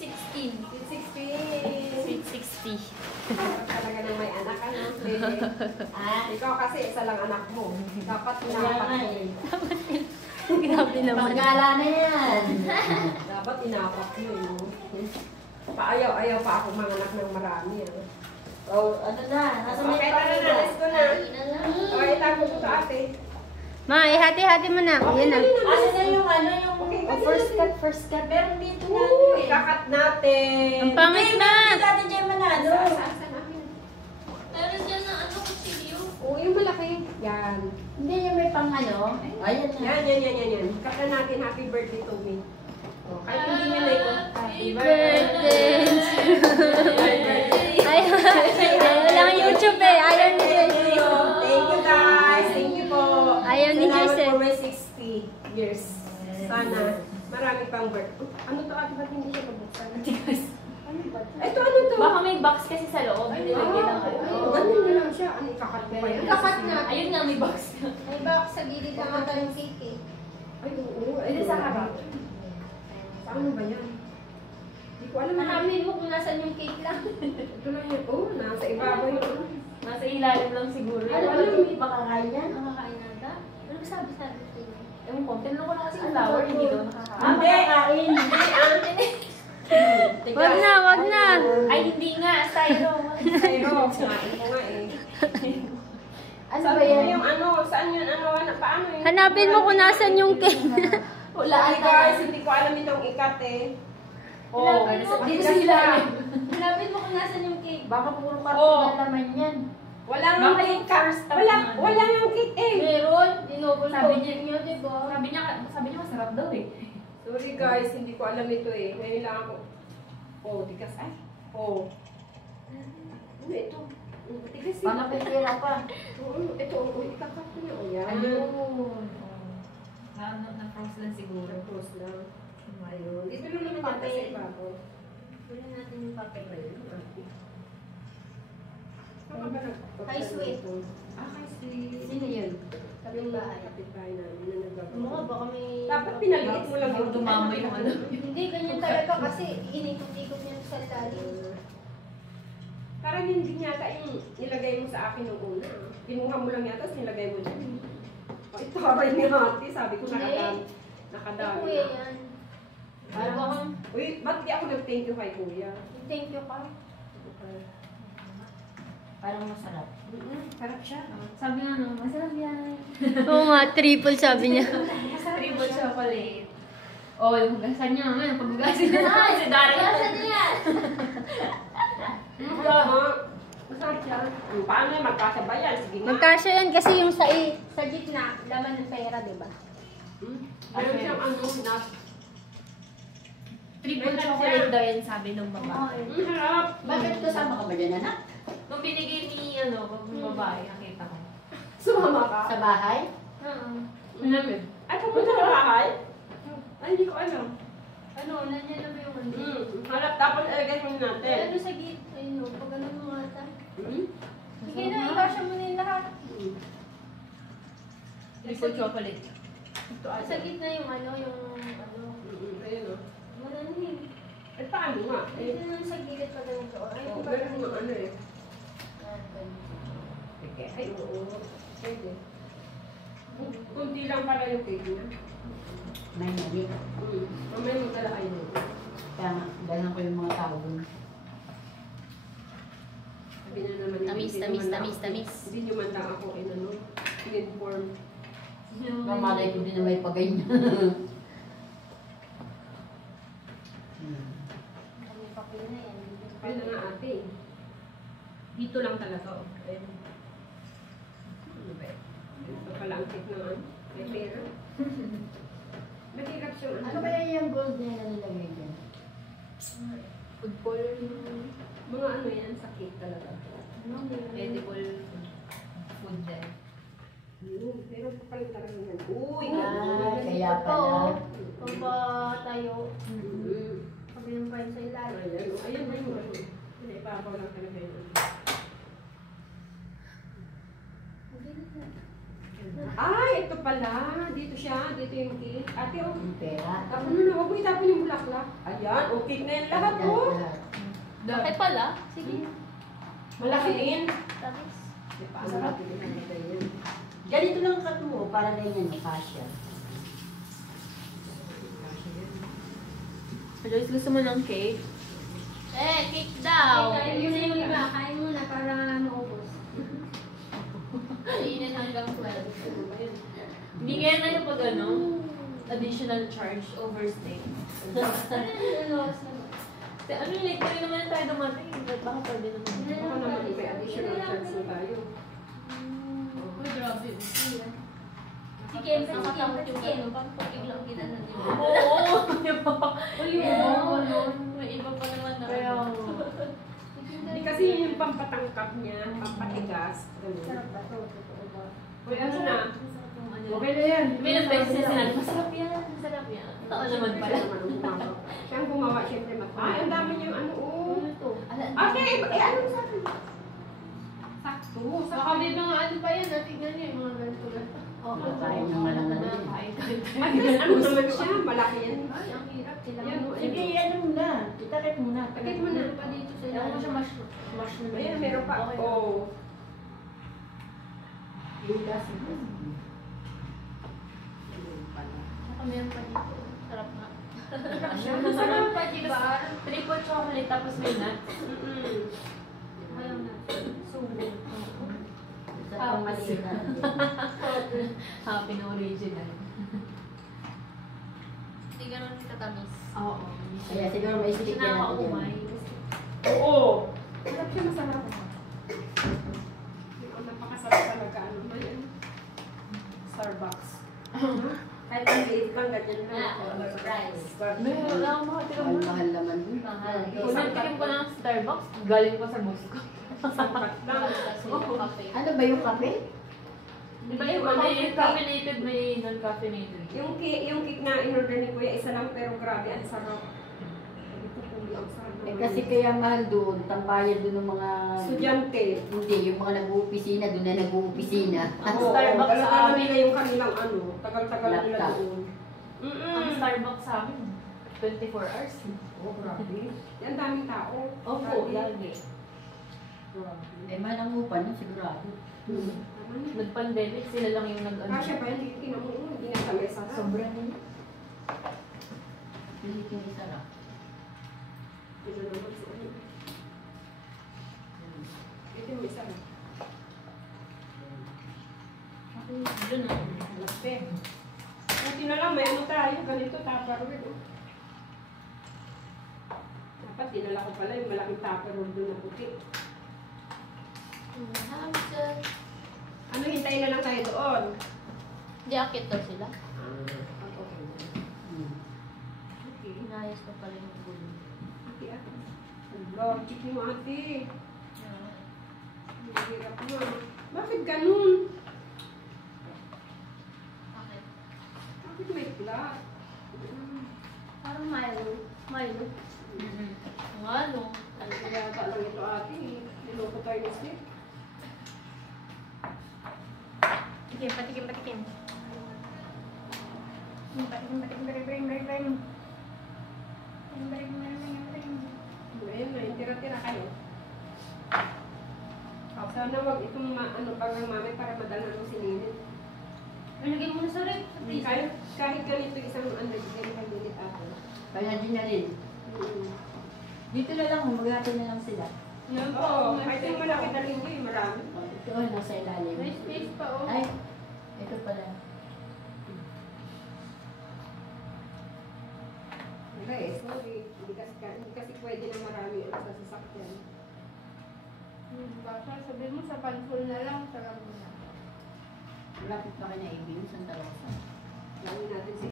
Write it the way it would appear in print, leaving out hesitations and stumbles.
16. Sweet 16. Sweet 60. Talaga nang may anak, ano? Ikaw kasi isa lang anak mo. Dapat inapat mo. Grabe naman. Pagkala na yan. Dapat inapat mo, no? Paayaw-ayaw pa ako manganak ng marami, ano? Oh, ano na? Nasa may Okay, tara na. Let's go na. Okay, tago ko sa ate. Ma, ihati-hati mo na. Yan na. Asa na yung ano, yung first cut, first cut. Meron dito na Oo, eh. ikakat natin. Ang pangit na. Dati dyan manalo. Saan namin? Meron dyan na ano, kutsilyo. Oo, yung malaki. Yan. Hindi yung may pang ano. Ayan na. Yan. Cut na natin. Happy birthday to me. Oh, kahit hindi niya na ito. Happy birthday. Ay, walang YouTube eh. Ayaw ni Jesse. Thank you guys. Thank you po. Ayaw ni Jesse. Salamat for my 60 years. Sana marami pang birthday. Ano to? Ate, ba't hindi siya mabuksan? Ito ano to? Baka may box kasi sa loob. Nilagyan ng ano. Ganyan na lang siya. Ano, ikakat ko pa yan? Ikakat na. Ayun nga, may box. May box sa gilid ng ata yung cake eh. Ay, oo. Ito sa harap. Saan ba yan? Hindi ko alam. Hanapin mo kung nasan yung cake lang. Ito lang yan. Oh, nasa ibabaw yun. Nasa ilalim lang siguro. Ano ba yung makakain yan? Nakakain nata. Ano ba sabi ko? Ewan ko, tinanong ko na kasi yung flower, hindi daw nakakain. Hindi. Wag na. Ay, hindi nga. Styro. Pero, kumain ko nga eh. Ano Saan ba yan? yung ano? Saan yun? Ano? Paano yun? Hanapin mo kung nasan yung cake. Wala Ay guys, hindi ko alam itong ikat eh. Oh, Dito sa ilalim. Hanapin mo kung nasan yung cake. Baka puro Oh. karton na naman yan. Wala nga cake. Wala nga cake eh. Meron. Dinobol Sabi ko niya- nyo, diba? Sabi niya masarap daw eh. Sorry guys, hindi ko alam ito eh. Ngayon lang ako. Oh, tigas ay. Oh. Ano ito? Tigas Baka eh. pipira pa. Oo, ito. Oh, ikakat ko niya. Oh, yan. Ayun. Na-frost lang siguro. Close lang. Ayun. Dito naman naman sa ibabaw. Wala natin yung papel. Saan ka ba nagpapagod? Kay Sweet. Kay Sweet. Sino yun? Kaming bahay. Kapitbahay namin na nagbabago. Mga baka may... Dapat pinaliit mo lang yung Dumama yung ano. Hindi, ganyan talaga kasi inikot-ikot niya sa lalim. Parang hindi yata yung nilagay mo sa akin nung una. Kinuha mo lang yata, tapos nilagay mo dyan. Ito aray ni Hati, sabi ko nakadami. Nakadami Kuya na. yan. Parang Parang, uy, ba't di ako nag-thank you kay Kuya? thank you ka. Parang masarap. Sarap siya. Sabi nga no, masarap yan. Oo nga, triple sabi niya. Triple chocolate. Oh, yung hugasan niya. Ngayon, paghugasin niya. Ay, si Daria. Nasaan niya yan? Masarap siya. Paano yung magkasabayan? Sige nga. Magkasya yan kasi yung sa Sa gitna, laman ng pera, diba? Meron siyang ano, nut. Triple chocolate daw yan, sabi nung babae. Harap. Bakit kasama ka ba dyan, anak? Nung binigay ni, ano, babae, nakita ko. Sumama ka? Sa bahay? Oo. Malapit. Ay, pupunta ka bahay? Ay, hindi ko alam. Ano, nandiyan na ba yung ano? Harap, tapos ilagay mo Eh, natin. ano sa gitna? Ayun, o, pag ano mo ata. Hmm? Sige na, ikasya mo na yung lahat. Triple chocolate. Ito ay Sa gitna yung ano, Ayun o. mananin. Eh, paano nga? Dito naman sa gilid pa ganito. Ay, Oh, kung meron mo ano eh. Ah, ganito. Okay. Ay, oo. Pwede. Kunti lang pala yung cake niya. May mali. Mamaya magdala kayo nun. Kaya nga, dalang ko yung mga tao dun. Sabi na naman yung Tamis, hindi tamis, naman tamis, ako- tamis. Hindi nyo man lang ako in-inform. Mamalay ko din na may paganyan. Kami papel na yan. Pwede na ate. Dito lang talaga. Okay. Ano ba? Ito pala ang cake naman. May pera. Mahirap siyang Ano kaya yung gold niya na nilagay dyan? Food coloring. Mga ano yan sa cake talaga. Edible food din. Yun. Meron pa pala talaga yan. Uy! Ah, kaya Ito, pala. pag ba tayo, sabi ng friend sa ilalim. Ayan, oh. Ayan, ayun. Hindi, ipabaw lang talaga yun. Ay, ito pala. Dito siya. Dito yung cake. Ate, oh. Yung pera. Tapos na, huwag mo itapon yung bulaklak. Ayan, okay na yan lahat, oh. Bakit pala? Sige. Malaki din. Tapos, Masarap din ang ito yun. Ganito lang katuo para ganyan yung kasya. Joyce, gusto mo ng cake? Cake daw. Kain mo na yung iba. Kain mo na para maubos. Kainin hanggang 12. Hindi kaya na yung pag additional charge overstay. Ano yung late rin naman tayo dumating? Baka pwede naman. Baka naman may additional charge na tayo. Uy, grabe. Si Kim, Nakatakot si yung Kim. biglang ginanon niya. Oo! Uy, may iba pa naman na. Kaya, Hindi kasi yun yung pampatangkap niya, pampatigas. Sarap ba ito? Totoo ba? Uy, ano na? Okay na yan. May ilang beses na sinabi, masarap yan, masarap yan. Tao naman pala. Siya ang gumawa, siyempre ay, ang dami niyang ano, oh. Okay, ano sa akin? Sakto. Baka may mga ano pa yan, natignan niyo yung mga ganito na. Kain ng malangan din. At least, ano naman siya, malaki yan. Ay, ang hirap. Yan, oh, Sige, ayun. ano muna. Itakit muna. Takit mo na. Pa dito sa ilalim. Ako siya mash na. Ayan, meron pa. Okay. Oh. Yung kasi. Saka meron pa dito. Sarap nga. Masarap pa, di ba? Triple chocolate tapos may nuts. Ayaw na. Subo. Sa pamaliit na. Happy na original. Hindi ganun katamis. Oo. Kaya siguro may stick Siya yan ako nakakaumay. dyan. Oo. Sarap siya, masarap. Yung napakasarap talaga. Ano ba yan? Starbucks. Kahit ang liit lang, ganyan lang. Overpriced. May wala akong makatira mo. Mahal-mahal naman dun. Mahal. Kung nagtikim ko ng Starbucks, galing ko sa Moscow. Sangkat lang. Ano ba yung kape? Di ba yung may caffeinated, may non-caffeinated? Yung cake na in-order ni Kuya, isa lang pero grabe, ang sarap. Sabi ko, Kuya, ang sarap Eh naman. kasi kaya mahal doon, tambayan doon ng mga... Estudyante. Hindi, yung mga nag-uupisina, doon na nag-uupisina. Oo, Starbucks wala sa naman amin. nila yung kanilang ano, tagal-tagal nila Laptop. doon. Ang Starbucks sa amin, 24 hours. Oh, grabe. Yan daming tao. Opo, Grabe. lagi. Eh, malang upan yun, sigurado. Tama na. Nag-pandemic, sila lang yung nag-ano. Kasya pa yan, hindi kinamuno, hindi nga kami sarap. Sobra na yun. Hindi ko sarap. Ito naman si ano. Ito yung isa lang. Doon na. Laste. Buti na lang, may ano tayo, ganito, tupperware. Oh. Dapat dinala ko pala yung malaking tupperware doon na puti. Ano, hintayin na lang tayo doon. Di akit daw sila. Hmm. Okay. Inayos pa pala yung gulo. Ate, ate. Lord, chicken mo ate. Hirap na. Bakit ganun? Bakit? Bakit may flat? Parang Milo. Milo. Ang ano? Ano yata lang ito ate. Niloko tayo ng sleep. Patikim, patikim, patikim. Patikim, patikim, patikim, patikim. Ayun na, yung tira-tira kayo. Sana wag itong ano bagang mami para madala ng sinilin. Ilagay mo na sa rep. Sa freezer. Kahit ganito isang ano, ganito minute ako. Kaya din na rin. Dito na lang, mag-atin na lang sila. Yan Oo, kahit yung malaki na rin yun, marami. Ito, nasa ilalim. May space pa oh. Ay, ito pala. Okay, sorry. Hindi kasi pwede na marami ang sa sasakyan. Baka sabihin mo sa pansol na lang. Sarap mo na. Malapit pa kanya ibig, Santa Rosa. Lawin natin si